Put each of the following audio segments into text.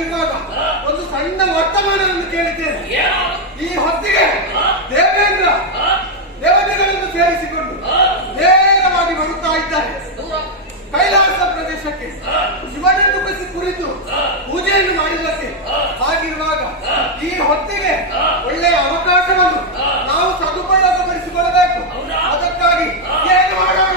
ಹಾಗಿರುವಾಗ ಒಂದು ಸಣ್ಣ ವರ್ತಮಾನವನ್ನು ಕೇಳಿದ್ದೇನೆ. ಈ ಹೊತ್ತಿಗೆ ದೇವೇಂದ್ರ ದೇವತೆಗಳನ್ನು ಸೇರಿಸಿಕೊಂಡು ನೇರವಾಗಿ ಬರುತ್ತಾ ಇದ್ದಾರೆ ಕೈಲಾಸ ಪ್ರದೇಶಕ್ಕೆ ಶಿವನನ್ನು ಕುರಿತು ಪೂಜೆಯನ್ನು ಮಾಡಿಲ್ಲಕ್ಕೆ. ಹಾಗಿರುವಾಗ ಈ ಹೊತ್ತಿಗೆ ಒಳ್ಳೆಯ ಅವಕಾಶವನ್ನು ನಾವು ಸದುಪಯೋಗಪಡಿಸಿಕೊಳ್ಳಬೇಕು. ಅದಕ್ಕಾಗಿ ಏನು ಮಾಡೋಣ?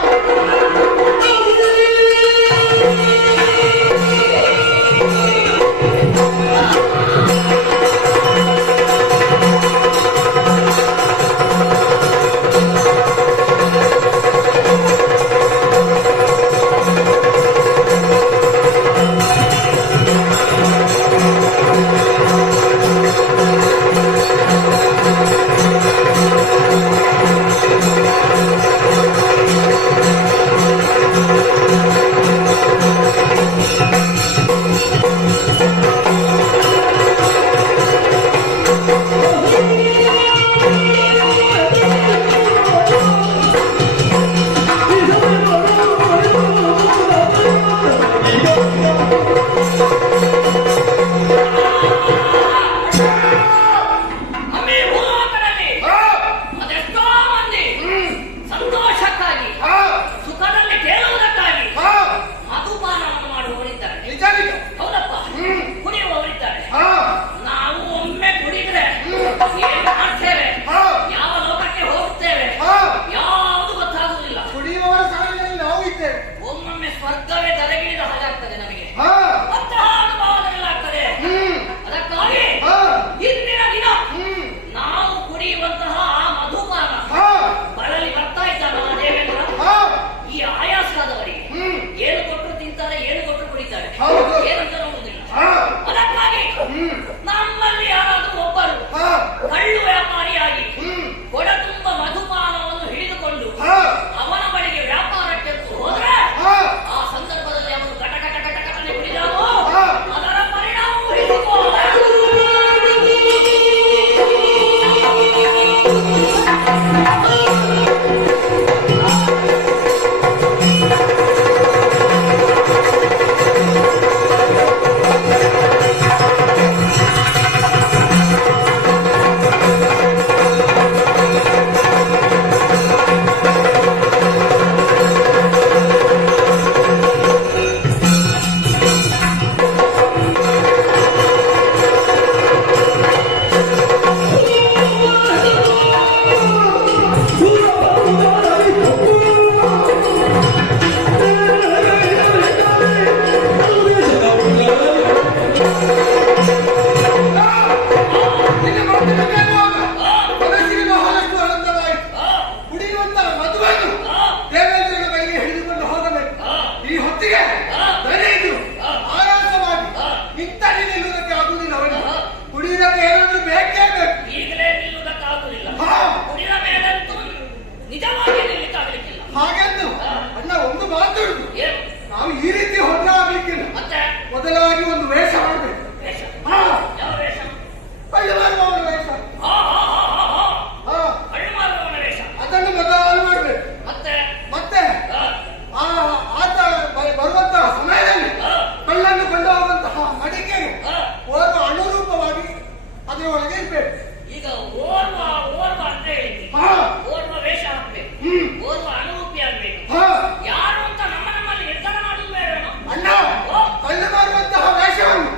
ಮೊದಲಾಗಿ ಒಂದು ವೇಷ ಮಾಡಬೇಕು. ಅದನ್ನು ಮೊದಲು ಮಾಡಬೇಕು. ಮತ್ತೆ ಆತ ಬರುವಂತಹ ಸಮಯದಲ್ಲಿ ಕಳ್ಳನ್ನು ಕೊಂಡು ಹೋಗುವಂತಹ ಮಡಿಕೆಗೆ ಓರ್ವ ಅನುರೂಪವಾಗಿ ಅದರೊಳಗೆ ಇರ್ಬೇಕು. ಈಗ ಓರ್ವ ಅಂತ ಹೇಳಿ ಓರ್ವ ವೇಷ ಹಾಕ್ಬೇಕು, ಓರ್ವ ಅನುರೂಪಿ ಆಗ್ಬೇಕು. ಯಾರು ಅಂತ ನಮ್ಮಲ್ಲಿ ನಿರ್ಧಾರ ಮಾಡುದು ಬೇಡ. ಅಣ್ಣ, ಕಳ್ಳು ಮಾಡುವಂತಹ ವೇಷವನ್ನು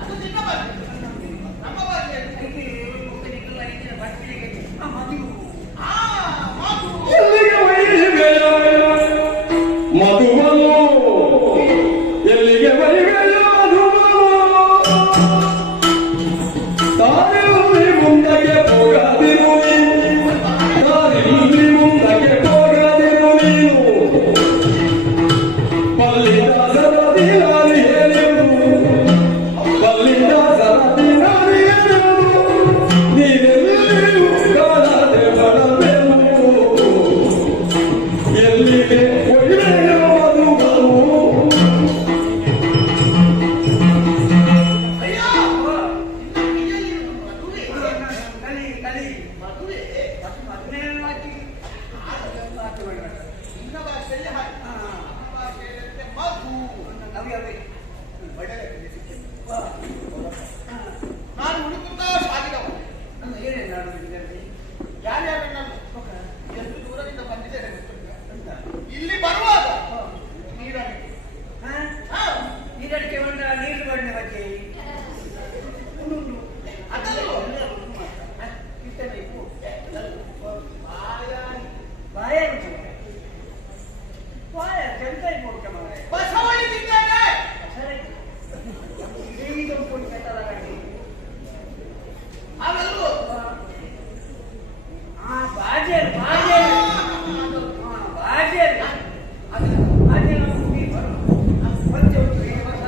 ಅದು ನಿನ್ನ ಭಾಷೆ, ನಮ್ಮ ಭಾಷೆ. ಆ ಮಾತು ಎಲ್ಲಿಗೆ ಒಯ್ಯಬೇಡ ಮಧುಮನು, ಎಲ್ಲಿಗೆ ಬರಿಬೇಡ ಮಧುಮನು, ದಾರಿಯಲ್ಲಿ ಮುಂದಕ್ಕೆ ಹೋಗದಿರು ನೀನು, ದಾರಿಯಲ್ಲಿ ಮುಂದಕ್ಕೆ ಹೋಗದಿರು ನೀನು, ಪಲ್ಲಿದ ಸರದಿ ನಾರಿ ಹೇಳುವುದು, ಪಲ್ಲಿದ ಸರದಿ ನಾರಿ ಹೇಳುವುದು, ನೀನೆಲ್ಲಿಯೂ ಕಾಣದೆ ಬರಬೇನು, ಎಲ್ಲಿಗೆ ಒಯ್ಯಬೇಡ ಮಧುಮನು. ಅಯ್ಯೋ ಕೈಯಲ್ಲಿರುವುದು ಮದುವೆ. ಮದುವೆ ನಿನ್ನ ಭಾಷೆಯಲ್ಲಿ ಹಾಗೆ, ನಮ್ಮ ಭಾಷೆಯಲ್ಲಿ ಮಧು. ಒಳ್ಳೆಯ ಕಥೆ ಸಿಕ್ಕಿತು. ನಾನು ಹುಡುಕುತ್ತಾ ಸಾಗಿದವ. ಯಾರ್ಯಾರನ್ನಲ್ಲ ಎಷ್ಟು ದೂರದಿಂದ ಬಂದಿದ್ದೇನೆ ಗೊತ್ತುಂಟಾ? ಇಲ್ಲಿ ಬರುವಾಗ ನೀರಡಿಕೆ. ಹಾ, ನೀರಡಿಕೆ ಬಂದ ನೀರು ಬಂದ ಬಗ್ಗೆ ಅದಲ್ಲೂ ಇಷ್ಟಬೇಕು ಬಾಯಾಗಿ ಬಾಯ ಬಾಯ ಚೆಂದ ಕೊಟ್ಟ ಮಾರೆ ಬಸವಳಿದಿದ್ದೇನೆ. ಸರಿ ಈಗ ಕೊಟ್ಟು ಕೆಟ್ಟದ ಕಟ್ಟಿ ಆಗಲ್ಲೂ ಬಾಜೆ ಬಾಜೆ ಬಾಜೆ ಅದು ಬಾಜೆ ಮತ್ತೆ ಉಂಟು ಈ ವರ್ಷ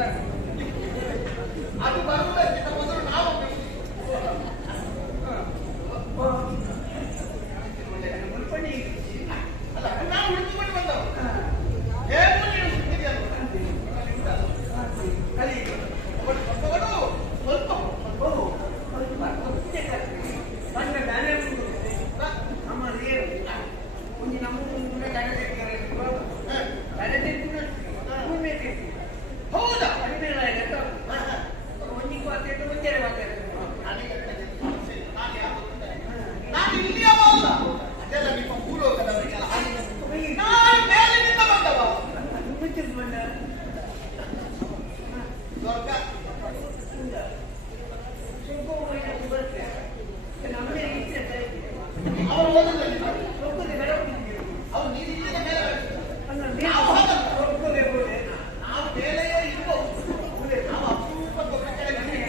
ಅದು ಬರುವುದಕ್ಕಿಂತ ಮೊದಲು ನಾವು ಮುಲ್ಪಣಿ ಅಲ್ಲ ನಾವು ಹುಡುಕಿಕೊಂಡು ಬಂದವು. ಹೇಗೂ ನೀನು ಸಿಕ್ಕಿದೆಯಲ್ಲ ಕಲಿ ಮಕ್ಕಳು ಸ್ವಲ್ಪ ಬಂದ ದಾನೆ ಉಂಟು ನಮ್ಮ ನೀರು ಒಂದು ನಮ್ಮ ಮುಂದೆ ದಾನೆ ತೆಗ್ದರೆ ದಾನೆ ತೆಗ್ದು ಭೂಮಿ ತೆಗ್ದು ಹೌದಾ? ಅಡಿಮೇಲೆ ಒಂದಿಗೂ ಆಗ್ತೈತೆ ಮುಂಜಾನೆ ಆಗ್ತೈತೆ ನಾನು ಯಾರು ಗೊತ್ತಿಲ್ಲ. ನಾನು ಇಲ್ಲಿಯವ ಅಲ್ಲ, ಅದೆಲ್ಲ ನಿಮ್ಮ ಭೂಲೋಕದವರಿಗೆಲ್ಲ ಹಾಗೆ. ನಾನು ಮೇಲಿನಿಂದ ಬಂದವ. ಮುಚ್ಚಿದ್ ಬಂದ ಸ್ವರ್ಗ ಬರುತ್ತೆ ನಮ್ಮನೆ ಇರ್ತದೆ ಅವರು ಓದುದಲ್ಲಿ ಹೋಗೋದು ಬೇಡ ಹೋಗ್ತಿದ್ದೀವಿ ಅವ್ರು ನೀರಿಲ್ಲದ ಮೇಲೆ ಬೆಳೆಸಿದ್ರು. ನಾವು ಹೋಗಬೇಕು ನಾವು ಮೇಲೆಯೇ ಇರ್ಬೋದು. ನಾವು ಅಪರೂಪ ದೊಡ್ಡ ಕಡೆ ಬಂದಿದ್ದೇವೆ.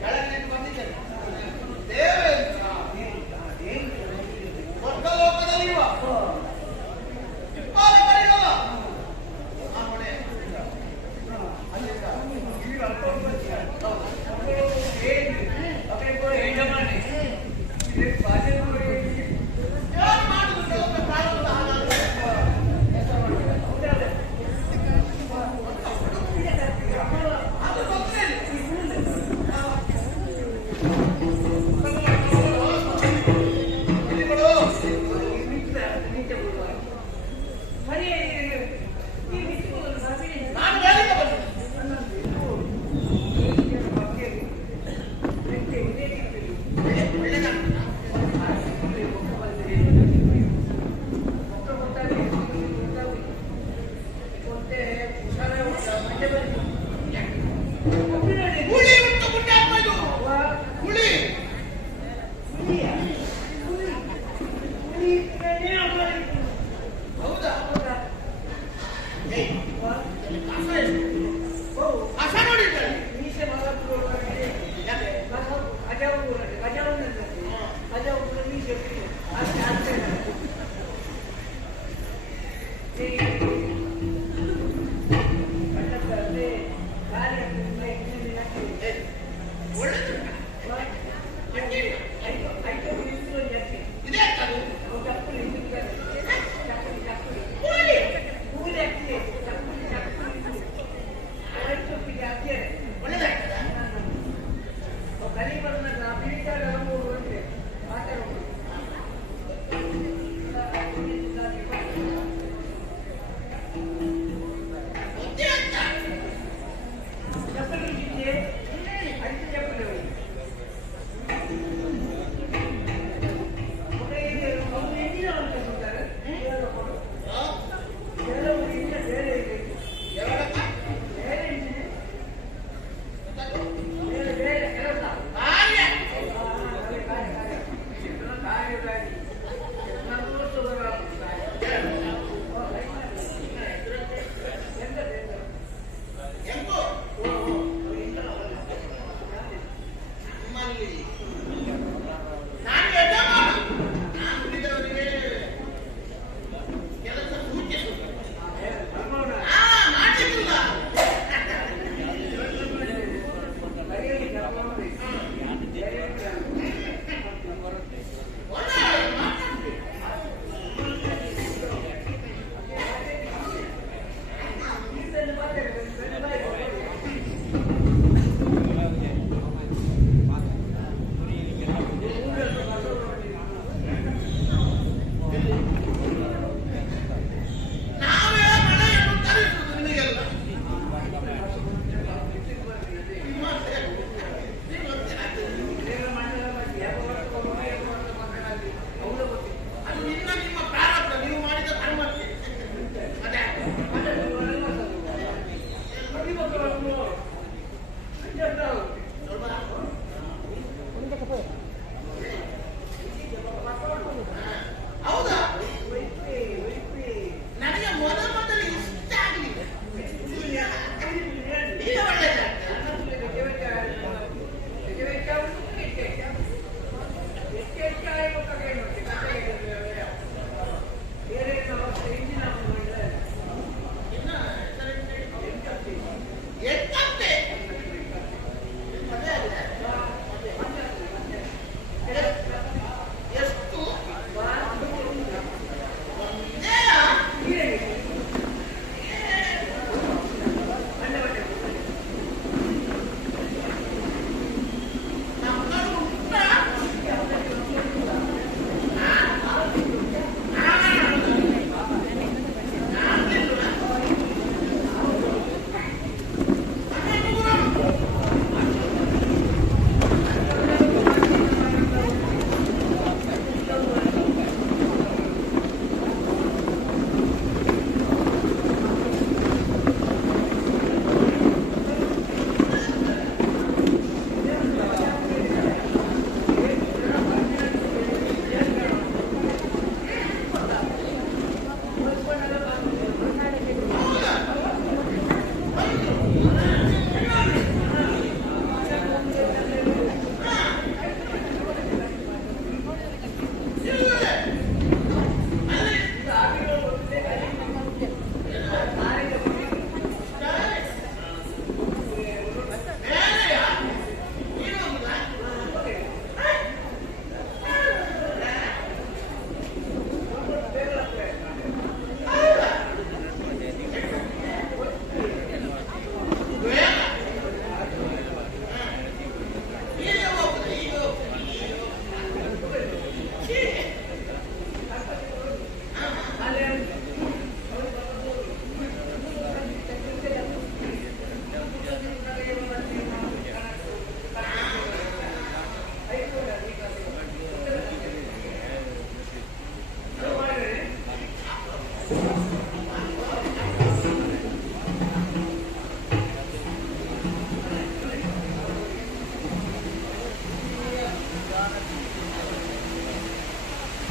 ಕೆಳಗಿನಿಂದ ಬಂದಿದ್ದೇನೆ. ದೇವೇಂದ್ರ ಸ್ವರ್ಗಲೋಕದಲ್ಲಿರುವ ಇಪ್ಪಾಲಕರಿಗಲ್ಲ ಆ ಹೊಣೆ. ಅಲ್ಲಿಂದ ಏನು ಮಾಡುದು ಕೆಲಸ ಪ್ರಾರಂಭ ಹಾಗಾದ್ರೆ. ಅದು ಗೊತ್ತೇ ಇಲ್ಲ. ಇಲಿಗಳು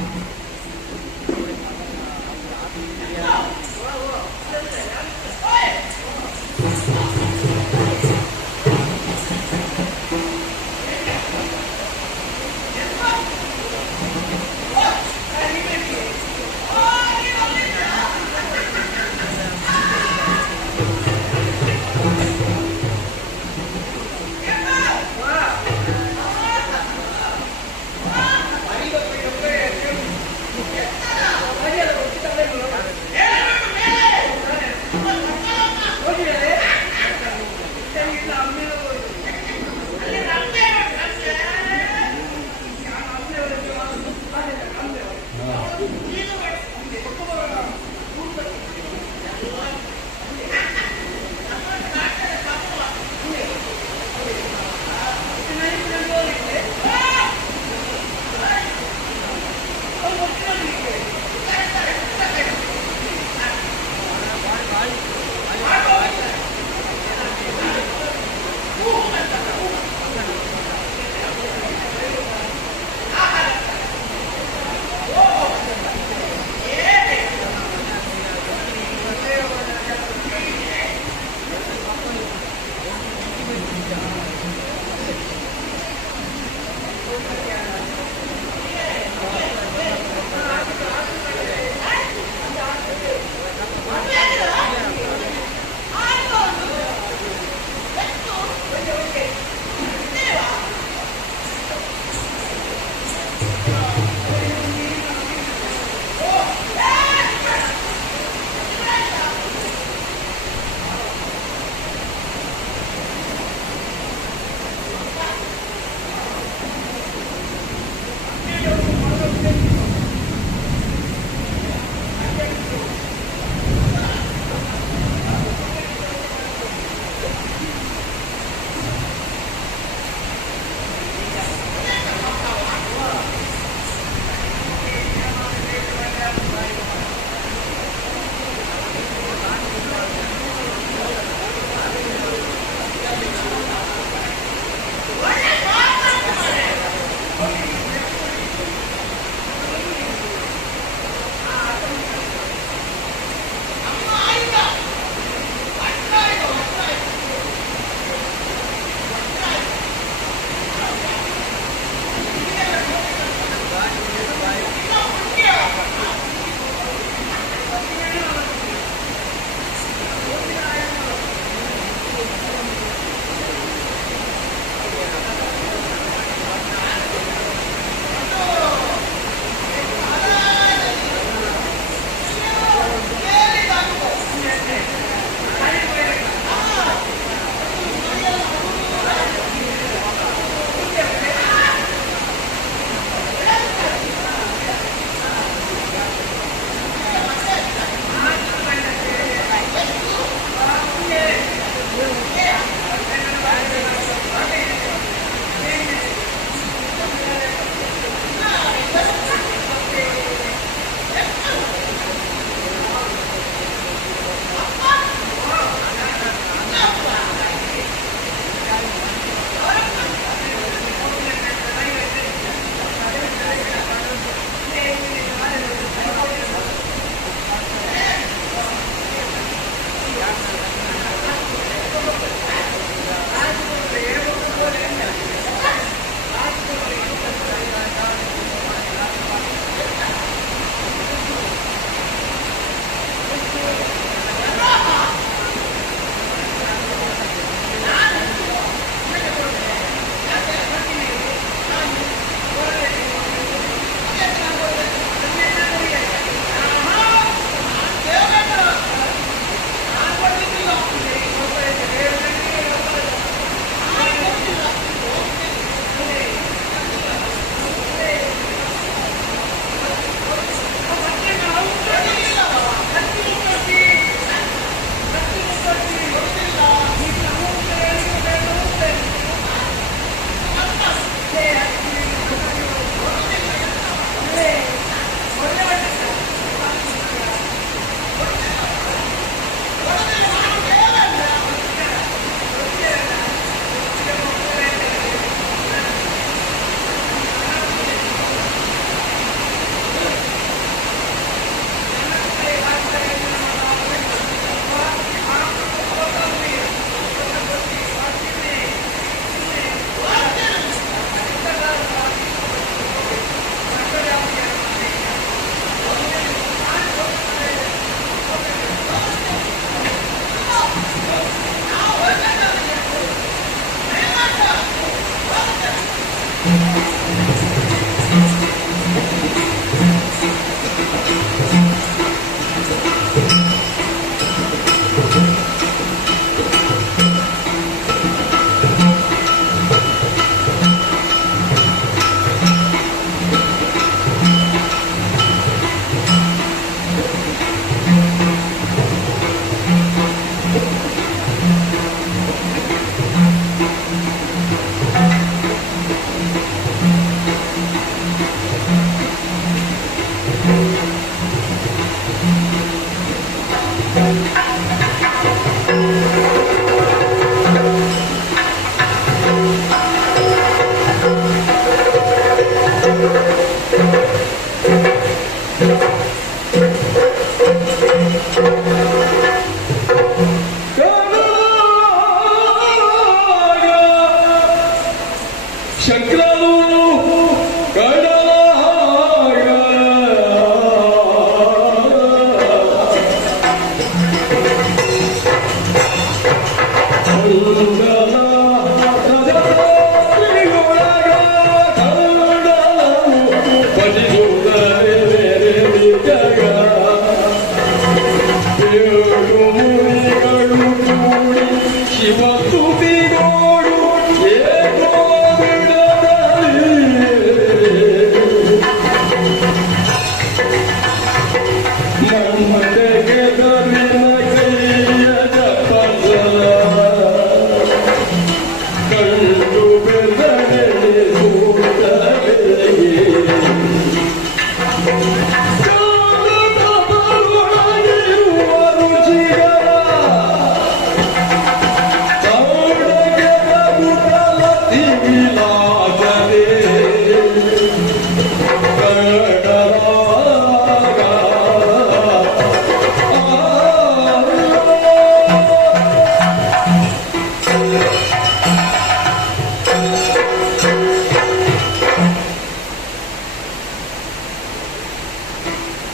அறிவை போய்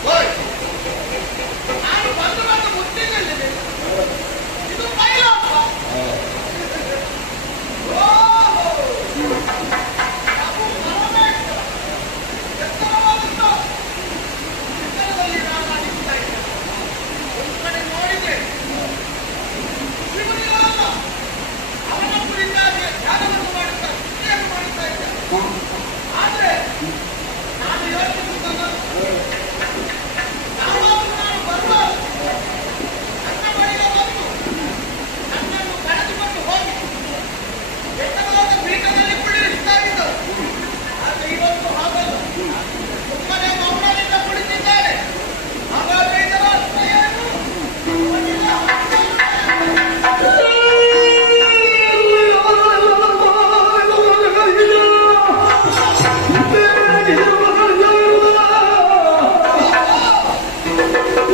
ಓಯ್, ನಾನು ಬಂದು ಮುಟ್ಟಿನಲ್ಲಿ ಇದು ಮೈಲಪ್ಪ. ಓಹೋ, ಅದು ಪರಮೇಶ್ವರ. ಎತ್ತರವಾದದ್ದು. ಎತ್ತರದಲ್ಲಿ ನಾನು ನಿಲ್ತಾ ಇದ್ದೆ. ಒಂದು ಕಡೆ ನೋಡಿದೆ ಶಿವನಿಗಲ್ಲ, ಅವನ ಕುರಿತಾಗಿ ಧ್ಯಾನವನ್ನು ಮಾಡುತ್ತಾ ಕೃತಿಯನ್ನು ಮಾಡುತ್ತಾ ಇದ್ದೆ. ಆದ್ರೆ ನಾನು ಯೋಚಿಸುತ್ತಲ್ಲ, ಯಾವಾಗಲೂ ನಾನು ಬರುವಾಗ ನನ್ನ ಬಳಿಗೆ ಬಂದು ನನ್ನನ್ನು ಕರೆದುಕೊಂಡು ಹೋಗಿ ಎತ್ತರವಾದ ಪೀಠದಲ್ಲಿ ಕುಳ್ಳಿರಿಸ್ತಾ ಇದ್ದರು. ಆದರೆ ಇವತ್ತು ಹಾಗಲ್ಲ, ಸುಮ್ಮನೆ ಮೌನದಿಂದ ಕುಳಿತಿದ್ದಾರೆ. ಹಾಗಾದ್ರೆ ಇದರ ಅರ್ಥ ಏನು? ಅವನಿಲ್ಲ,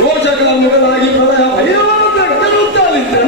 ರೋಚಕರ ಮುಖನಾಗಿ ಪ್ರಳಯ ಭಯವಾದ ಗೆಲ್ಲುತ್ತಾಲಿದ್ದೆ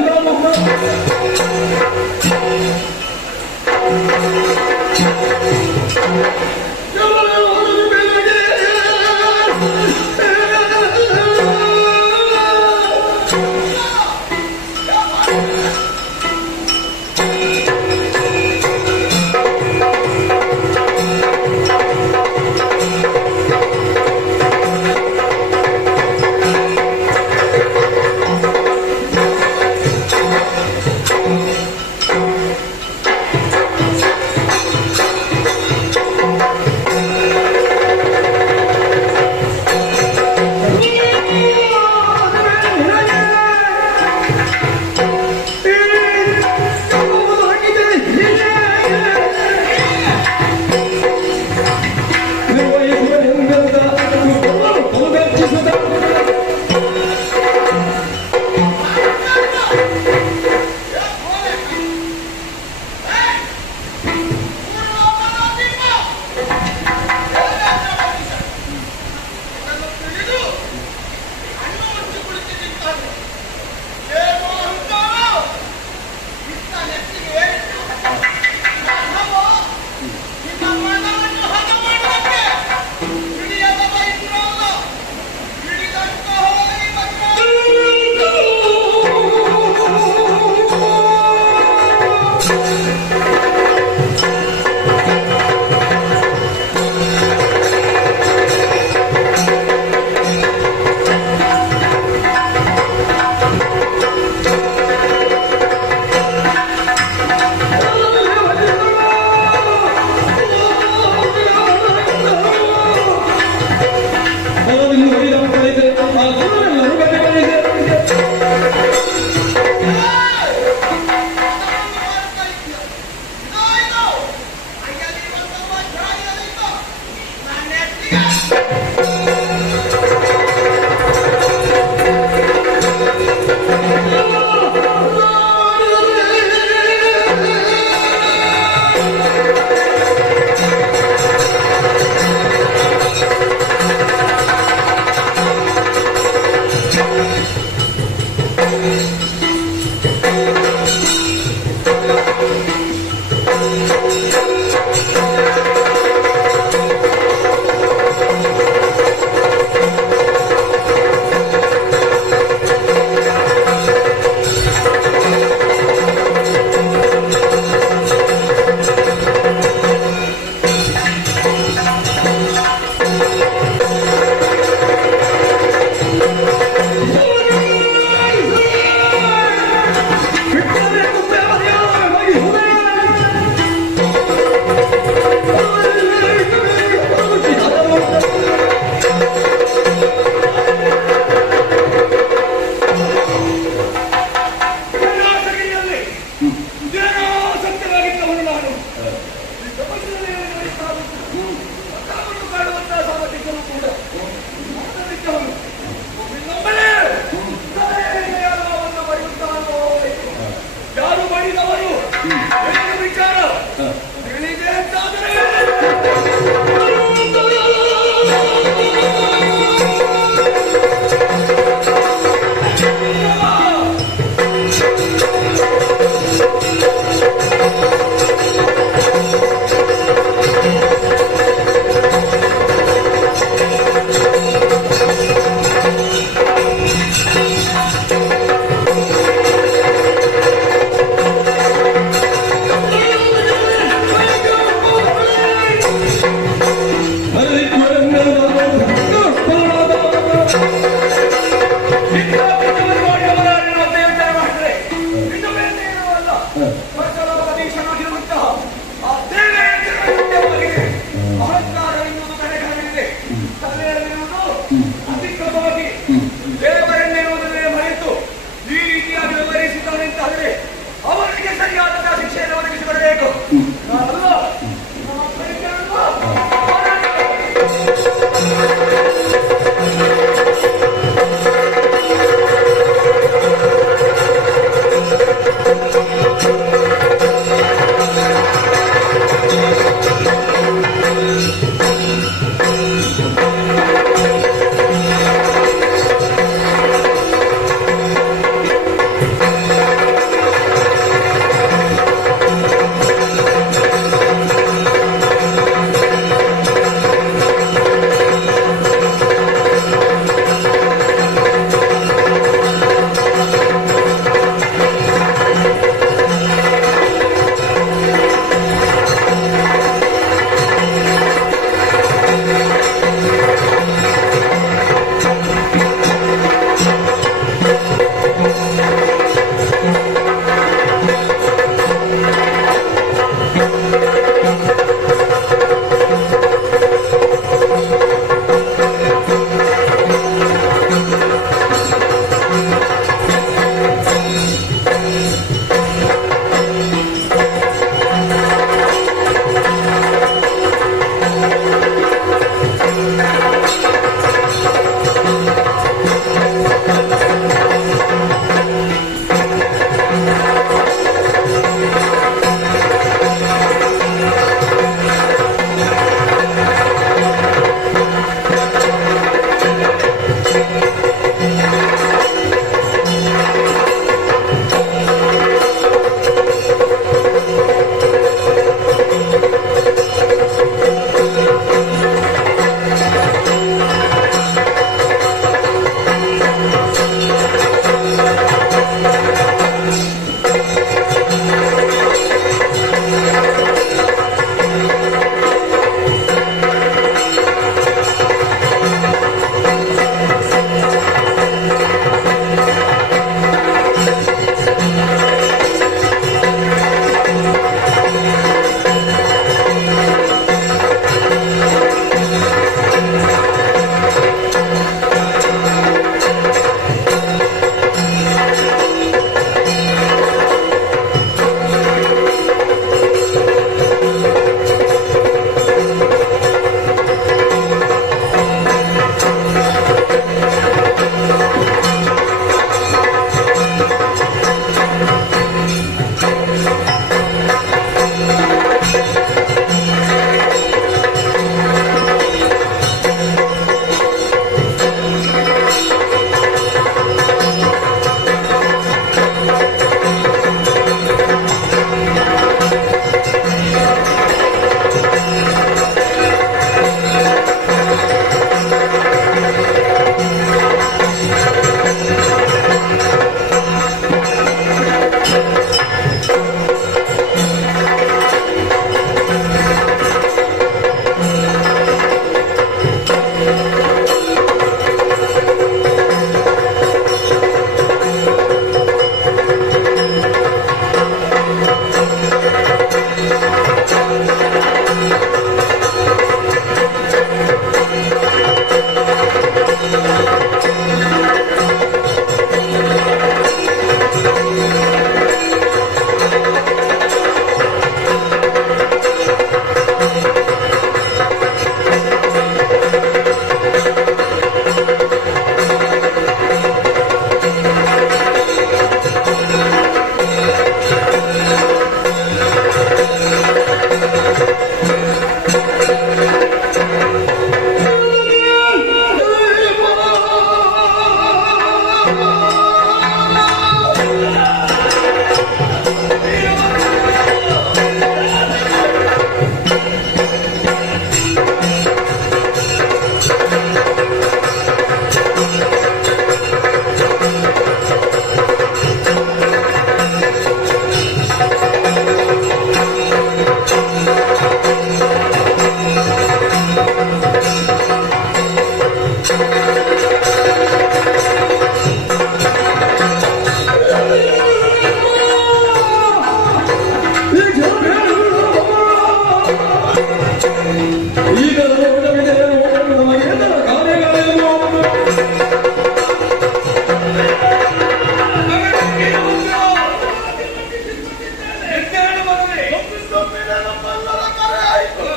ನಮ್ಮೆಲ್ಲರ ಕರೆ ಆಯ್ತು.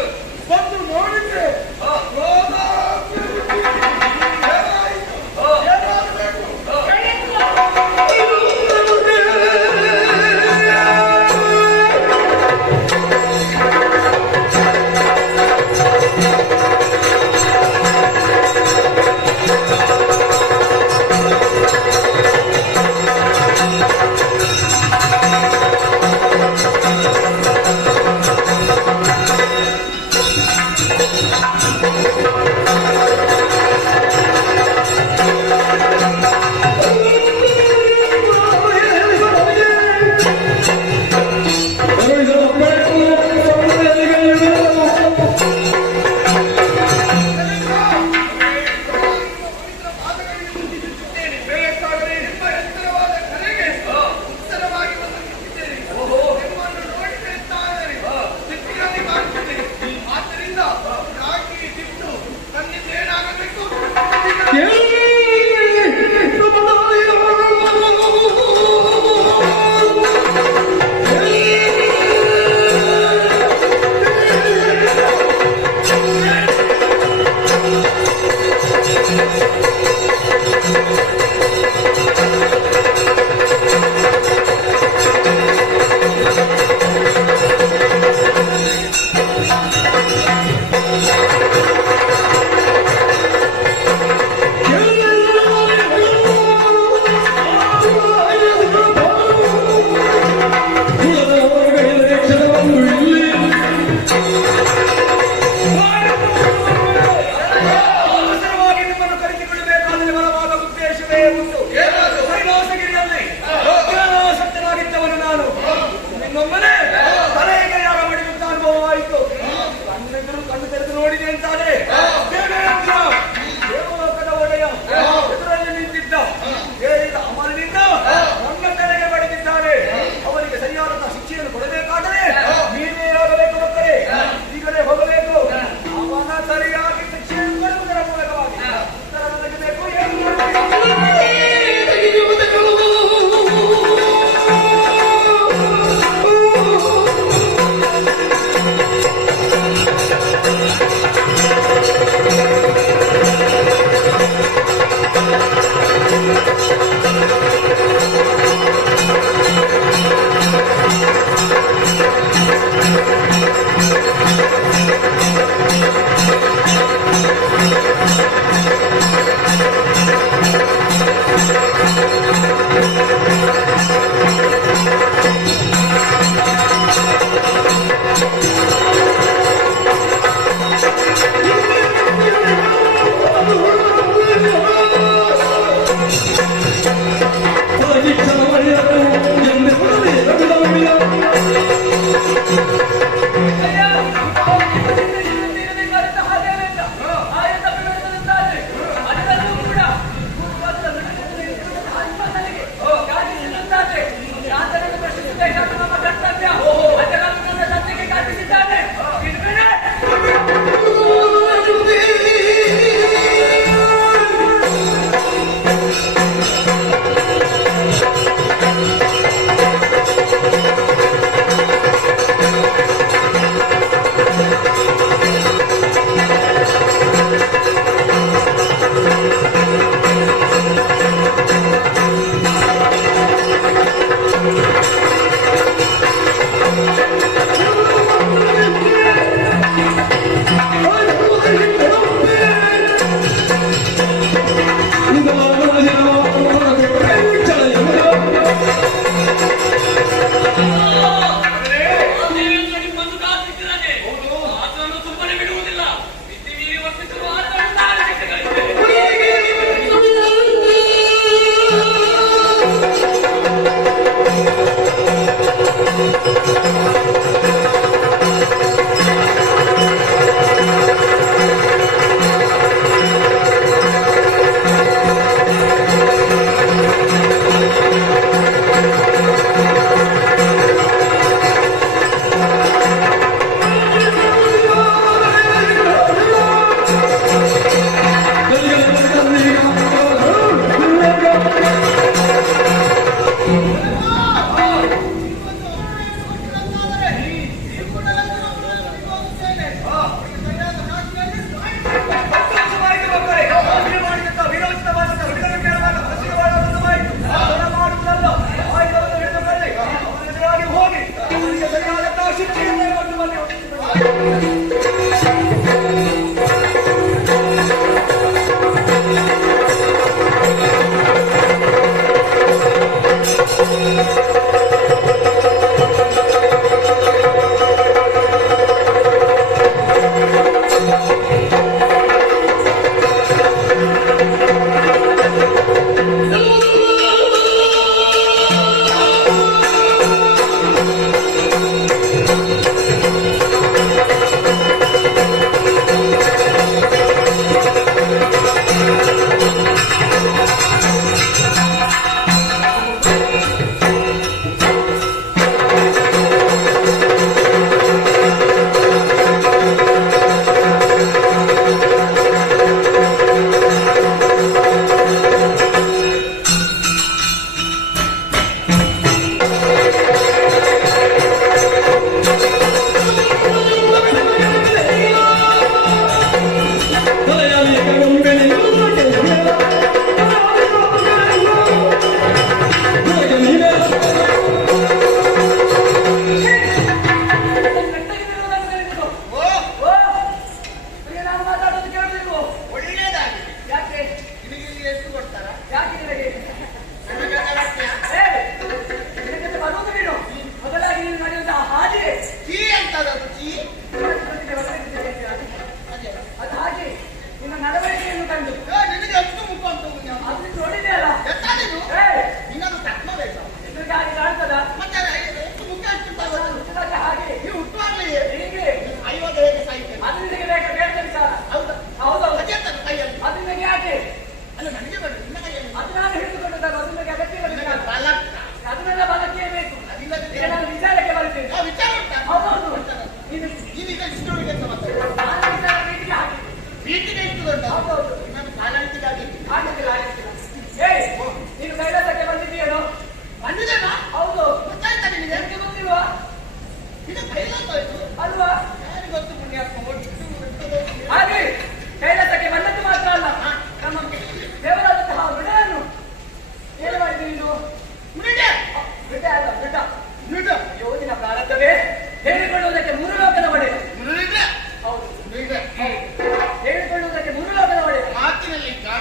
ಬಂದು ನೋಡಿದ್ರೆ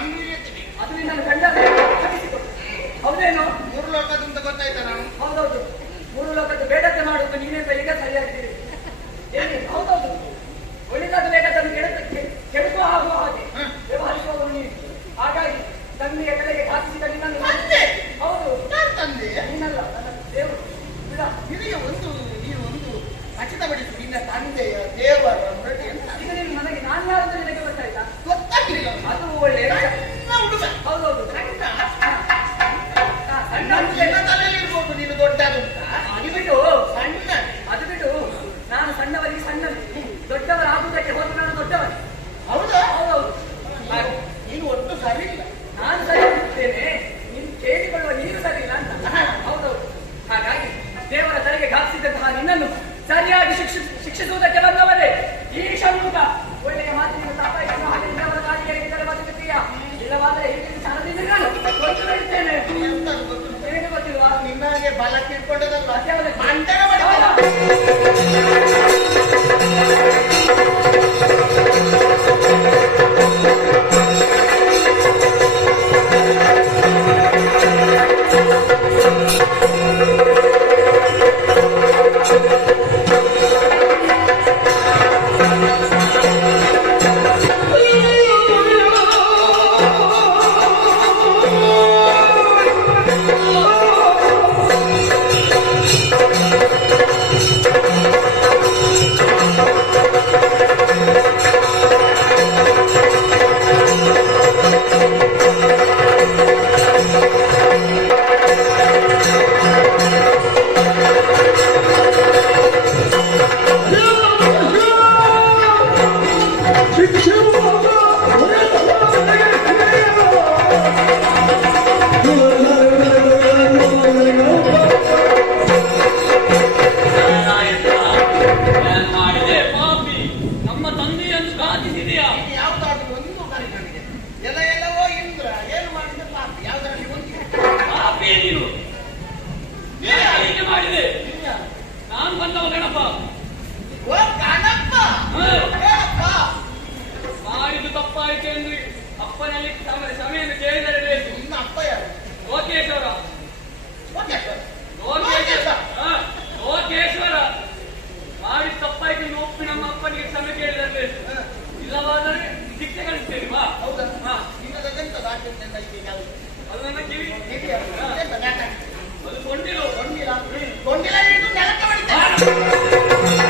ಗಂಭೀರ್ಯತೆ ಬೇಕು. ಅದು ನಿನ್ನನ್ನು ಕಂಡರೆ ಕಲಿಸಿಕೊಡು. ಹೌದೇನೋ? ಮೂರು ಲೋಕದ ಅಂತ ಗೊತ್ತಾಯ್ತಾ ನಾನು? ಹೌದೌದು. ಮೂರು ಲೋಕದ ಬೇಡತೆ ಮಾಡುವುದು ನೀನೆಂತ ಈಗ ಸರಿಯಾಗಿದ್ದೀರಿ. ಏನೇ? ಹೌದೌದು. ಒಳಿತಾದ ಬೇಕಾದನ್ನು ಕೆಡುಕುವ ಆಗುವ ಹಾಗೆ ವ್ಯವಹರಿಸುವವರು ನೀವು. ಹಾಗಾಗಿ ತಂದೆಯ ಕಡೆಗೆ ಘಾತಿಸಿದ ನಿನ್ನನ್ನು ತಂದೆ? ಹೌದು. ಯಾರು ತಂದೆ? ನೀನಲ್ಲ, ನನ್ನ ದೇವರು. ಬಿಡ. ನಿನಗೆ ನೀನು ಒಂದು ಖಚಿತಪಡಿಸು. ನಿನ್ನ ತಂದೆಯ ದೇವರ ಮೃತಿ ಅಂತ ಈಗ ನೀನು ನನಗೆ ನಾನು ಯಾರಂತ ನಿನಗೆ ಗೊತ್ತಾಯ್ತಾ? ಗೊತ್ತಾಗಿಲ್ಲ. ಅದು ಒಳ್ಳೆಯ ವಿಚಾರ. ಸಣ್ಣ ಹುಡುಗ. ಹೌದೌದು. ಸಣ್ಣ. ಸಣ್ಣ ನಿನ್ನ ತಲೆಯಲ್ಲಿ ಇರ್ಬೋದು ನೀನು ದೊಡ್ಡದು ಅಂತ. ಅದು ಬಿಟ್ಟು ಸಣ್ಣ. ಅದು ಬಿಟ್ಟು ನಾನು ಸಣ್ಣವರಿಗೆ ಸಣ್ಣದು, ದೊಡ್ಡವರಾಗುವುದಕ್ಕೆ ಹೋದ ನಾನು ದೊಡ್ಡವನು. ಹೌದಾ? ಹೌದೌದು. ನೀನು ಒಟ್ಟು ಸರಿ ಇಲ್ಲ. ನಾನು ಸರಿ ಹೋಗುತ್ತೇನೆ, ನೀನು ಕೇಳಿಕೊಳ್ಳುವ ನೀನು ಸರಿ ಇಲ್ಲ ಅಂತ. ಹೌದೌದು. ಹಾಗಾಗಿ ದೇವರ ತಲೆಗೆ ಘಾತಿಸಿದಂತಹ ನಿನ್ನನ್ನು ಸರಿಯಾಗಿ ಶಿಕ್ಷಿಸುವುದಕ್ಕೆ ಬಂದವರೇ ಈ ಷಣ್ಮುಖ. ಒಳ್ಳೆಯ ಮಾತಿನ ತಾಪಾಯಿಯನ್ನು ಹಾಗೆ ನಿನ್ನವರ ಕಾಲಿಗೆ ತಲೆ ಬದುಕುತ್ತೀಯ. ಇಲ್ಲವಾದರೆ ಹೀಗೆ ಚಾಲದಿಂದ ನಾನು ಗೊತ್ತು ಬರುತ್ತೇನೆ. ಎಂತ ಗೊತ್ತು? ನಿನಗೆ ಗೊತ್ತಿಲ್ವಾ? ನಿನ್ನಾಗೆ ಬಲ ತಿಳ್ಕೊಂಡದಲ್ಲ. ಅದ್ಯಾವುದಕ್ಕೆ? ಮಂಡನ ಮಾಡಿದ. ಮಾಡಿದೆ ಪಾಪಿ, ನಮ್ಮ ತಂದೆಯನ್ನು ಘಾತಿಸಿದೆಯಾ? ಯಾವ್ದಾದ್ರು ಒಂದು ಬರಿ ನನಗೆ. ಎಲ್ಲವೋ ಇಂದ್ರ ಏನು ಮಾಡಿದ ಪಾಪ ಯಾವ್ದ್ರಲ್ಲಿ ಒಂದು ಪಾಪಿ ನೀನು ಹೀಗೆ ಮಾಡಿದೆ. ನಾನು ಬಂದವ ಗಣಪ. ಓ ಗಣಪ. ಹೇಳಪ್ಪ. ಮಾಡಿದ್ದು ತಪ್ಪಾಯಿತು ಎಂದು ಅಪ್ಪನಲ್ಲಿ ಕ್ಷಮೆಯನ್ನು ಕೇಳಿದರೆ ಬೇಕು. ನಿನ್ನ ಅಪ್ಪ ಯಾರು? ಲೋಕೇಶ್ವರ. Okay sir. ಲೋಕೇಶ್ವರ ಮಾಡಿ ತಪ್ಪಾಯ್ತು ಎಂದು ಒಪ್ಪಿ ನಮ್ಮ ಅಪ್ಪನಿಗೆ ಕ್ಷಮೆ ಕೇಳಿದರೆ ಬೇಕು. ಇಲ್ಲವಾದರೆ ಶಿಕ್ಷೆ ಕಳಿಸ್ತೇನೆ ಬಾ. ಹೌದಾ? ನಿನ್ನದಂತ ದಾಖಲೆ ಈಗ ಯಾವುದು? ಅದು ನನ್ನ ಕಿವಿ. ಎಂತ ದಾಟ? ಅದು ಕೊಂಡಿರು. ಕೊಂಡಿಲ ಹಿಡಿದು ನೆಲಕ್ಕೆ ಹೊಡಿತೇನೆ.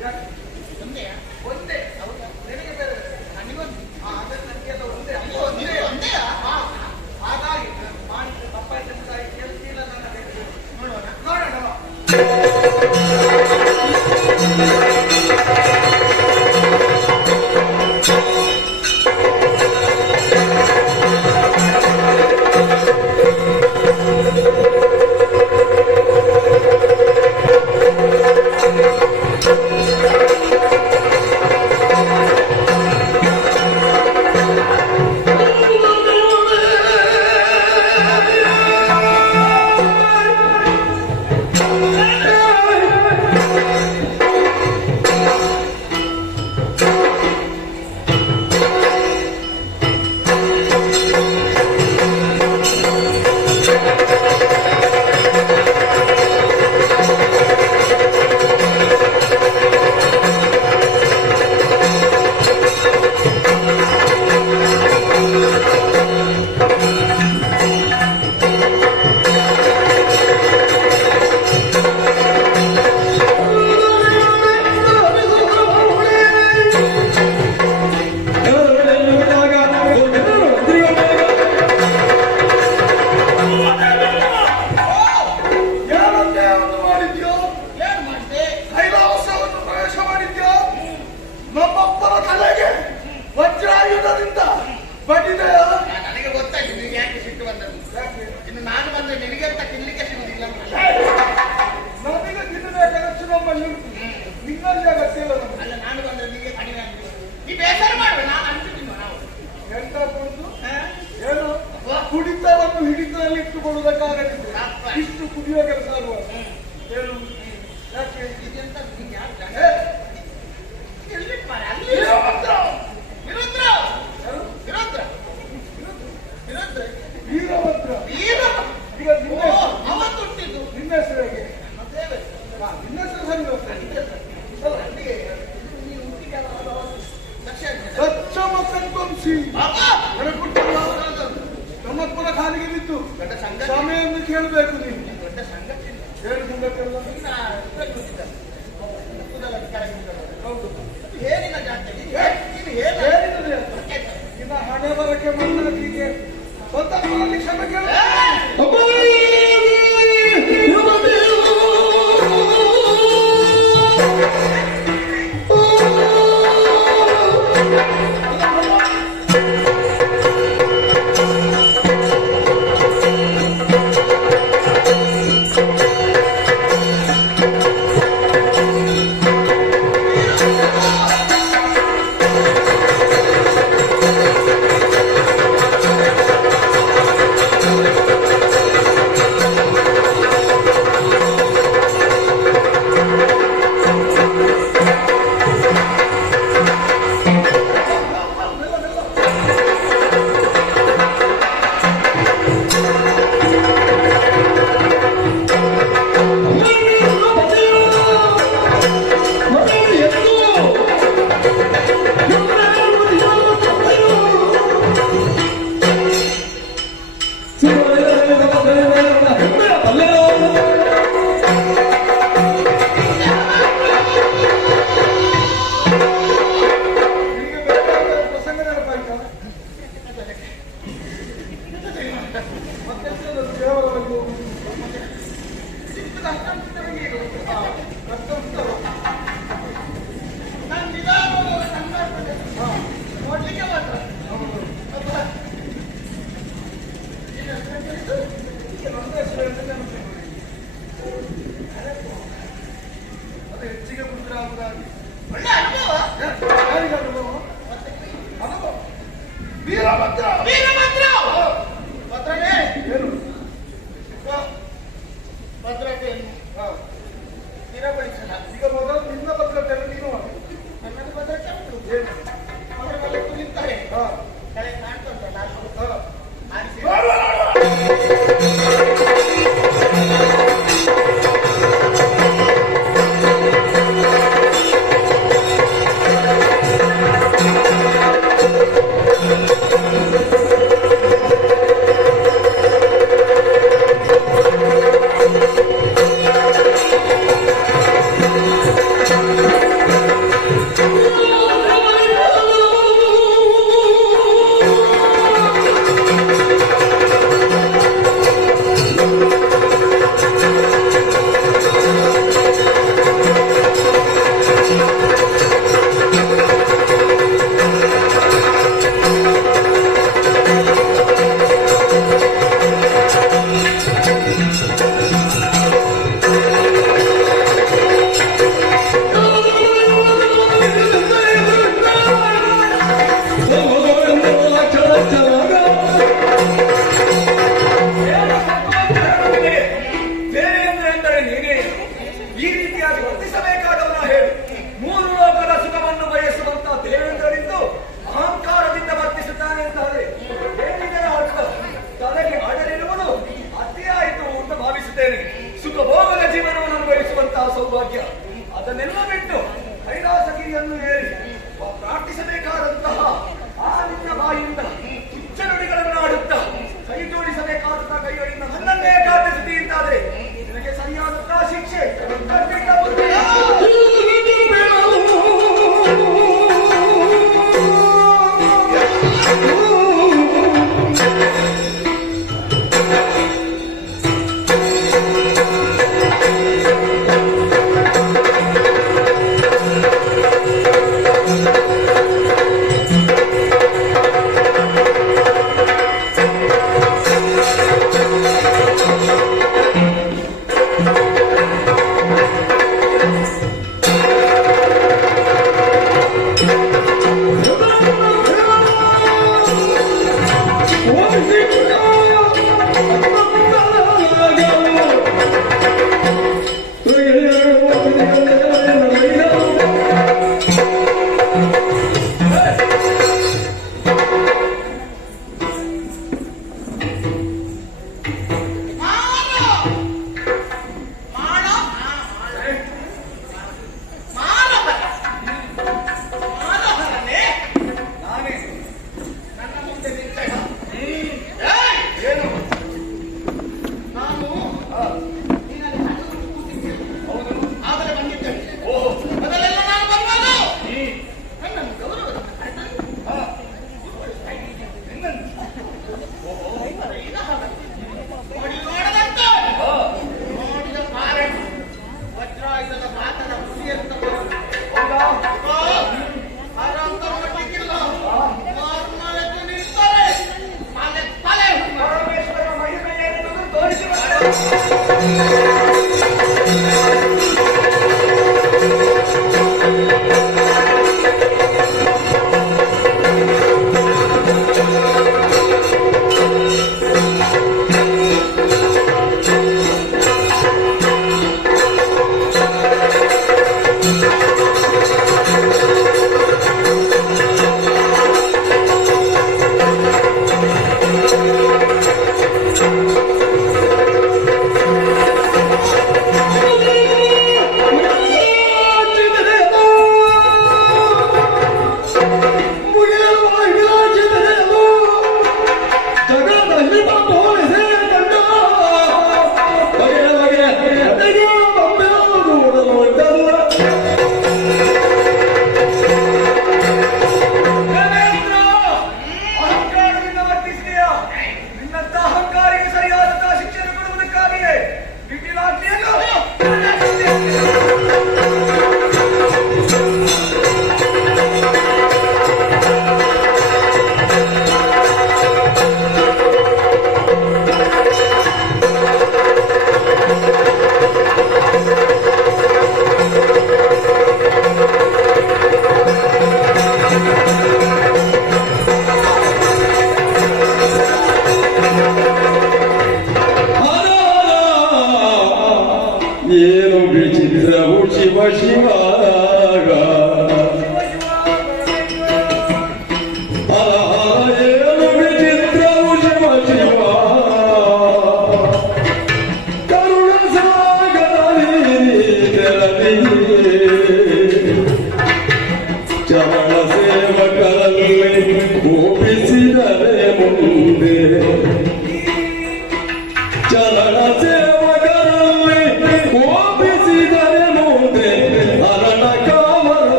ಒಂದೇ ಒಂದೇ. ಹೌದಾ? ನಿನಗೆ ಬೇರೆ ನನಗೊಂದು ಅದೇ ನನಗೆಲ್ಲ ಒಂದೇ. ಅಯ್ಯೋ, ನೀವು ಒಂದೇಯಾ? ಹಾಗಾಗಿ ಮಾಡಿದ ತಪ್ಪಾಯ್ತು ಅಂತ ಕೇಳ್ತಿಲ್ಲ ನನ್ನ ಬೇಕು. ನೋಡೋಣ. ನೋಡೋಣ. ಏನಂತೆ ಮಾಡಿದ್ಯೋ? ಏನ್ ಮಾಡ್ದೆ? ಕೈಲಾಸವನ್ನು ಪ್ರವೇಶ ಮಾಡಿದ್ಯೋ? ನಮ್ಮಪ್ಪನ ತಲೆಗೆ ವಜ್ರಾಯುಧದಿಂದ ಬಡಿದೆಯಾ? ನನಗೆ ಗೊತ್ತಾಯ್ತು ನಿನಗೆ ಯಾಕೆ ಸಿಟ್ಟು ಬಂದದ್ದು. ಇನ್ನು ನಾನು ಬಂದ್ರೆ ನಿನಗೆ ಅಂತ ತಿನ್ಲಿಕ್ಕೆ ಸಿಗುದಿಲ್ಲ. ನಮಗೆ ತಿನ್ನಬೇಕಾದ ನಮ್ಮಲ್ಲಿ ನಿನ್ನಲ್ಲಿ ಅಗತ್ಯ ಇಲ್ಲ ನಮಗೆ. ಅಲ್ಲ, ನಾನು ಬಂದ್ರೆ ನಿನಗೆ ಕಡಿಮೆ ಆಗ್ತದೆ. ನೀ ಬೇಸರ ಮಾಡ್ಬೇಡ, ನಾನು ಅಂತಿದ್ದೀನಿ ನಾವು. ಎಂತ ಬಂದು ಏನು ಕುಡಿತವನ್ನು ಹಿಡಿತದಲ್ಲಿ ಇಟ್ಟುಕೊಳ್ಳುವುದಕ್ಕಾಗಲಿದೆ. ಇಷ್ಟು ಕುಡಿಯೋ ಕೆಲಸ ಆಗುವ ಏನು ಯಾಕೆ ಇದೆಂತ ನೀನ್ ಯಾರು ಜಾಗ? ಏ, ಎಲ್ಲಿಟ್ಟು ಮಾರ್ರೆ? ಅಲ್ಲಿ ವೀರಭದ್ರ! ವಿರುದ್ರ ಯಾರು? ವಿರುದ್ರ ವಿರುದ್ರ ವೀರಭದ್ರ. ವೀರ. ಈಗ ನಿನ್ನ ಓ, ಹೆಸರು- ಅವತ್ತು ಹುಟ್ಟಿದ್ದು ನಿನ್ನ ಹೆಸರು ಹೇಗೆ? ಮತ್ತೇವೆ? ನಿನ್ನ ಹೆಸರು ಸರಿ ಹೋಗ್ತದೆ. ಅಲ್ಲಿಗೆ ನೀನು ಹುಟ್ಟಿಗೆ ಲಕ್ಷ ಸಚ್ಚಮ ಸಂತಂಸಿ ಬಾಬಾ ನೆನಪುಂಟಲ್ಲ? ನಮ್ಮಪ್ಪನ ಕಾಲಿಗೆ ಬಿದ್ದು ದೊಡ್ಡ ಸಂಗತಿ. ಕ್ಷಮೆಯನ್ನು ಕೇಳಬೇಕು ನೀನು. ದೊಡ್ಡ ಸಂಗತಿ. ಏನು ಸಂಗತಿಯಲ್ಲ? ನಿನ್ನ ಇದ್ರಲ್ಲಿ ಕೂತಿದ್ದಾನೆ. ಕೂದಲಲ್ಲಿ ಕೆಳಗೆ ಕೂತಿದ್ದಾನೆ. ಹೌದು. ಏನಿನ ಜಾತಿಯಲ್ಲಿ ನೀನು ಏನು ಏನಿದೆ ಅದು? ನಿನ್ನ ಹಣೆ ಬರಕ್ಕೆ ಮಣ್ಣಾಗಿಗೆ ಸಂತಪ್ಪನಲ್ಲಿ ಕ್ಷಮೆ ಕೇಳ. ನಿನಗೆ ಬೇಕಾದ ಪ್ರಸಂಗ ನೆನಪಾಯ್ತಾ? ಮತ್ತೆ ಕೇವಲವಾಗಿ ಹೋಗುದು. ಚಿಕ್ಕ ಕಷ್ಟ ಅನ್ಸುತ್ತೆ ನನಗೆ ಈಗ. ಕಷ್ಟ ಉಂಟಲ್ಲ? ನಾನು ನಿಧಾನವಾಗಿ ಸಂಘರ್ಷ ನೋಡ್ಲಿಕ್ಕೆ ಮಾತ್ರ. ಅಬ್ಬಾ. ನಿನ್ನ ಹೆಸರು ಹೇಳಿದ್ದು? ನನ್ನ ಹೆಸರು ಹೇಳಿದ್ರೆ ನೆನಪಿದೆ. ಅದು ಹೆಚ್ಚಿಗೆ ಮುದ್ರೆ ಆಗುದಾಗಿ. ಒಳ್ಳೆ ಅನುಭವ. ಯಾರಿಗೆ ಅನುಭವ? ಮತ್ತೆ ಅನುಭವ. ವೀರಭದ್ರ! ವೀರಭದ್ರ! ಭದ್ರನೇ ಏನು? ಭದ್ರತೆಯನ್ನು ಹಾ. ಸ್ಥಿರಪಡಿಸಲ. ಈಗ ಮೊದಲು ನಿನ್ನ ಭದ್ರತೆಯನ್ನು ನೀನು ಮಾಡು. ನನ್ನದು ಭದ್ರತೆ ಉಂಟು. ಏನು? ಅವರ ಮೇಲೆ ನಿಂತರೆ ಹಾ. ಕೆಳಗೆ ಕಾಣ್ತುಂಟಲ್ಲ ಅದು ಹಾ. ಆರಿಸಿ. ನೋಡುವ, ನೋಡುವ. ಕೈಲಾಸಗಿರಿಯನ್ನು ಏರಿ ಪ್ರಾರ್ಥಿಸಬೇಕಾದಂತಹ ಆ ನಿನ್ನ ಬಾಯಿಂದ ಉಚ್ಚ ನುಡಿಗಳನ್ನು ಆಡುತ್ತಾ ಕೈ ಜೋಡಿಸಬೇಕಾದಂತಹ ಕೈಗಳಿಂದ ನನ್ನನ್ನೇ ಪ್ರಾರ್ಥಿಸುತ್ತಿ ಅಂತಾದರೆ ನಿನಗೆ ಸರಿಯಾದಂತಹ ಶಿಕ್ಷೆ ಖಂಡಿತ ಬರುತ್ತದೆ.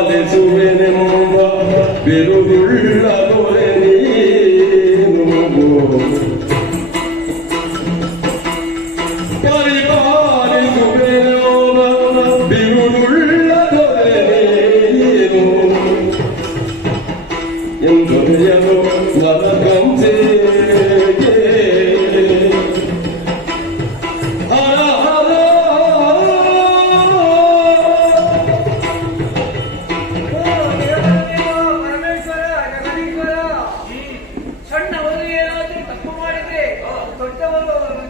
ಪರಿಪಾಲಿಸುವೆನೆಂಬ ಬಿರುದುಳ್ಳ ದೊರೆ ನೀನು ಪರಿಪಾಲಿಸುವೆನೋ ಬಿರುದುಳ್ಳ ದೊರೆ ನೀನು ಎಂದೊರೆಯನು ನನಗಂಸೆಗೆ ಸಣ್ಣವರು ಏನಾದರೂ ತಪ್ಪು ಮಾಡಿದ್ರೆ ದೊಡ್ಡವರು ಅವರನ್ನು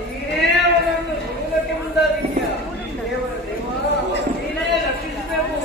ನೀನೇ ಅವರನ್ನು ಸುಡುವುದಕ್ಕೆ ಮುಂದಾಗಿದ್ದೀಯ. ದೇವರ ದೇವ, ನೀನೇ ರಕ್ಷಿಸಬೇಕು.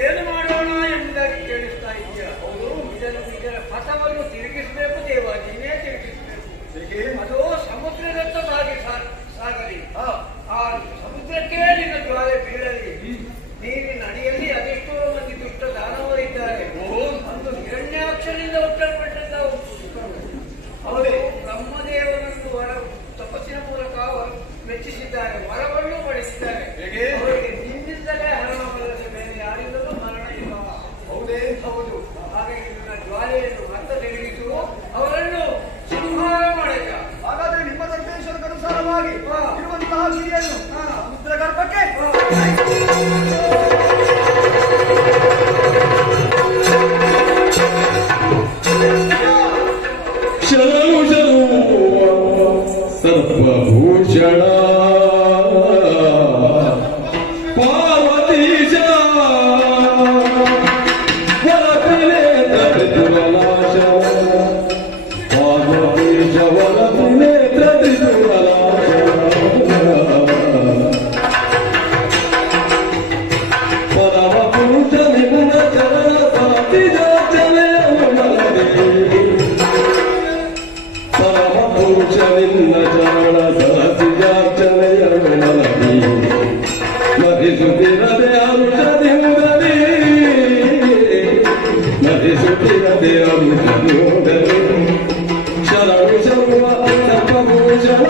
ಏನು ಮಾಡೋಣ ಎಂಬುದಾಗಿ ಕೇಳಿಸ್ತಾ ಇದ್ದೀಯ. ಶರಣು ಸರ್ವ ಸರ್ವಭೂಷಣ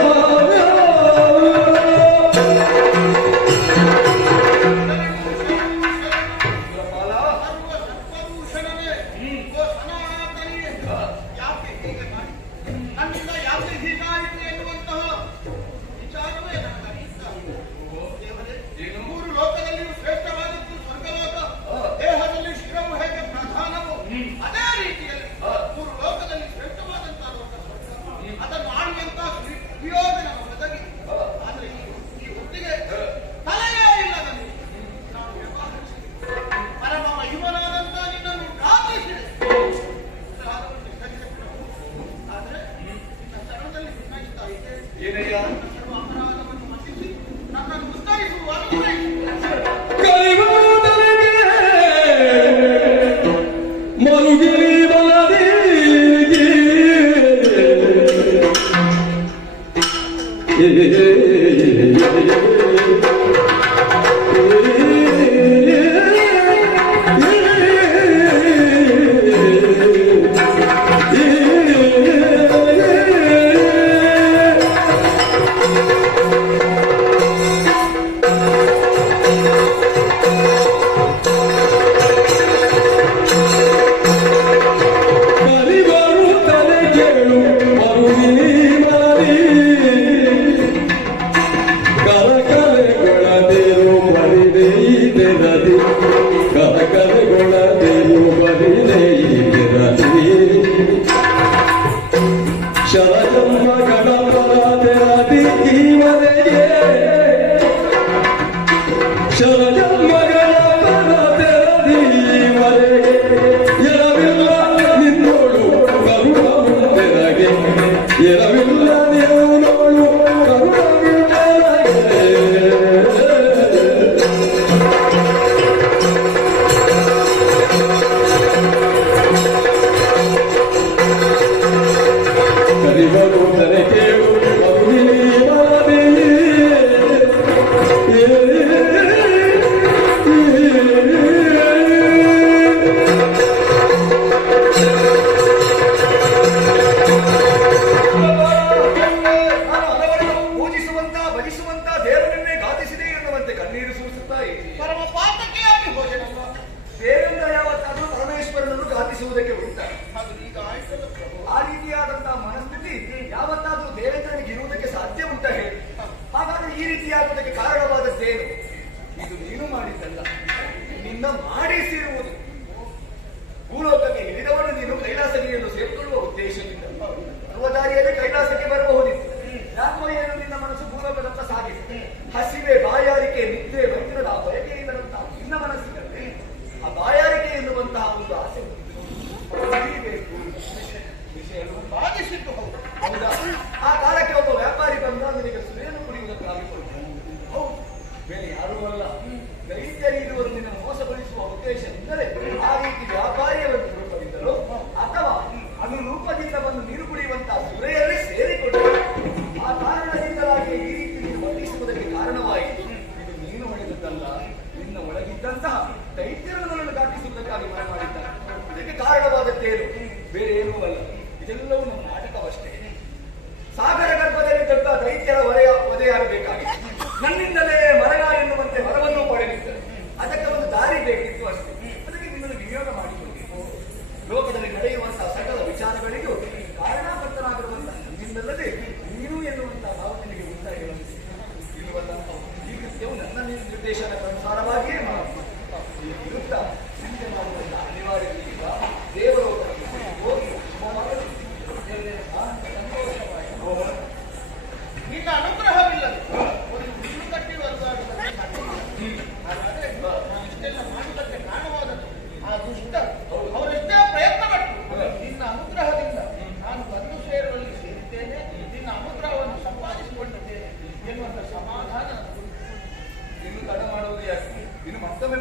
ಇನ್ನು ತಡ ಮಾಡುವುದು ಯಾಕೆ? ಇನ್ನು ಮತ್ತೊಮ್ಮೆ